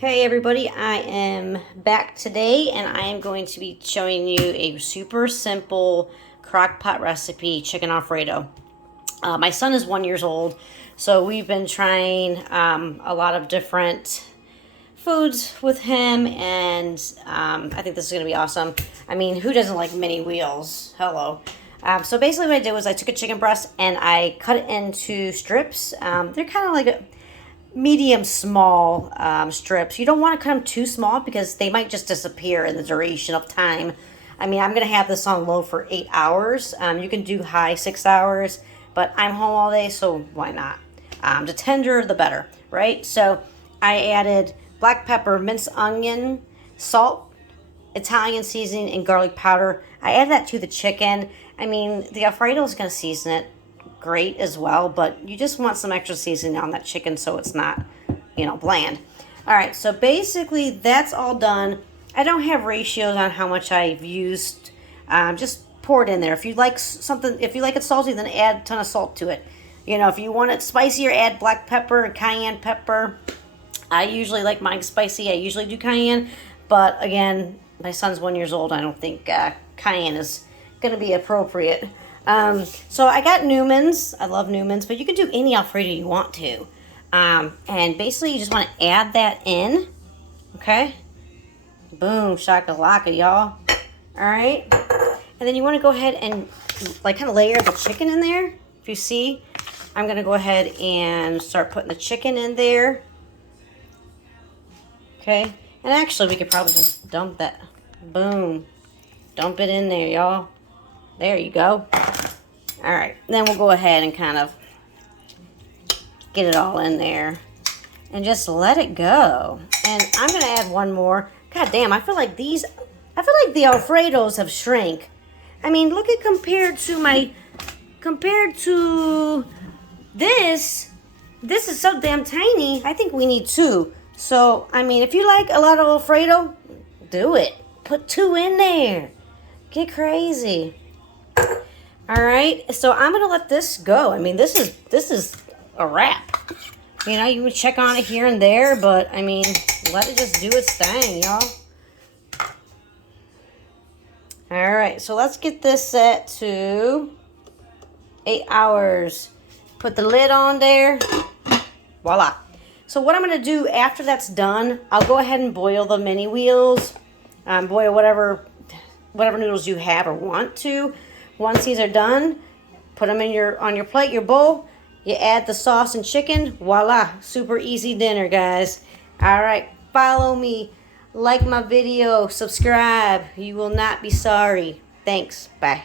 Hey everybody, I am back today and I am going to be showing you a super simple crock pot recipe chicken Alfredo. My son is 1 year old, so we've been trying a lot of different foods with him, and I think this is going to be awesome. I mean, who doesn't like mini wheels? Hello. So basically what I did was I took a chicken breast and I cut it into strips. They're kind of like a medium small strips. You don't want to cut them too small because they might just disappear in the duration of time. I mean, I'm going to have this on low for 8 hours. You can do high 6 hours, but I'm home all day, so why not? The tender, the better, right? So I added black pepper, minced onion, salt, Italian seasoning, and garlic powder. I added that to the chicken. I mean, the Alfredo is going to season it great as well, but you just want some extra seasoning on that chicken so it's not, bland. All right, so basically that's all done. I don't have ratios on how much I've used. Just pour it in there. If you like it salty, then add a ton of salt to it. If you want it spicier, add black pepper and cayenne pepper. I usually like mine spicy. I usually do cayenne, but again, my son's 1 year old. I don't think cayenne is going to be appropriate. So I got Newman's. I love Newman's, but you can do any Alfredo you want to. And basically you just want to add that in. Okay. Boom, shakalaka, y'all. All right. And then you want to go ahead and kind of layer the chicken in there. If you see, I'm going to go ahead and start putting the chicken in there. Okay. And actually we could probably just dump that. Boom. Dump it in there, y'all. There you go. All right, then we'll go ahead and kind of get it all in there and just let it go. And I'm gonna add one more. God damn, I feel like the Alfredos have shrank. I mean, look at compared to this is so damn tiny. I think we need two. So, I mean, if you like a lot of Alfredo, do it. Put two in there. Get crazy. All right, so I'm gonna let this go. I mean, this is a wrap. You can check on it here and there, but I mean, let it just do its thing, y'all. All right, so let's get this set to 8 hours. Put the lid on there. Voila. So what I'm gonna do after that's done, I'll go ahead and boil the mini wheels. Boil whatever noodles you have or want to. Once these are done, put them on your plate, your bowl. You add the sauce and chicken. Voila, super easy dinner, guys. All right, follow me, like my video, subscribe. You will not be sorry. Thanks. Bye.